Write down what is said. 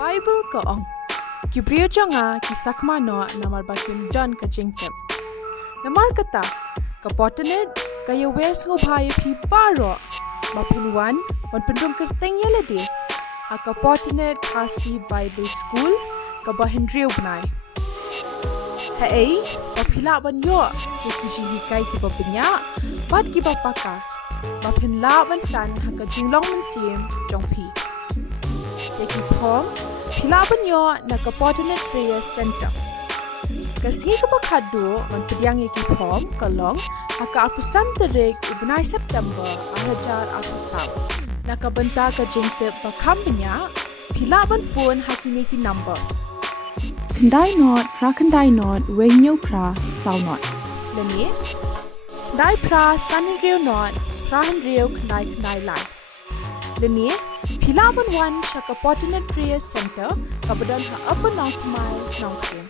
Baibl ka ong. Kibrio jonga kisak mano namar bakim John ka Jingpyntip. Namar kata ka Potternet kaya wes ngobhayo pi baro. Mapinwan wan pendum kerteng yalade. Aka Potternet Khasi Baibl Skul ka bahendriu benai. Hai, papila ban yo kishi hikai ki babnya, bat ki bapaka. Mapin la ban san haka Shillong Nongthymmai jongpi. Yaki pom pila ban yo na ka potternettvn center. Kasi ka bakado man pediang yaki pom kalong haka apusam terik ibnai September ahajar apusam. Na ka Bynta ka Jingpyntip bakambnya pila ban phone hakini ki number. Kendai not, pra kendai not, weng nyo pra, sao not. Lani, dai pra sanriu not, pra henriu kendai lai. Lani, pilaban wan chaka Potternet Prayer Center, kabadan ha apa Nongthymmai Nongkhryiem.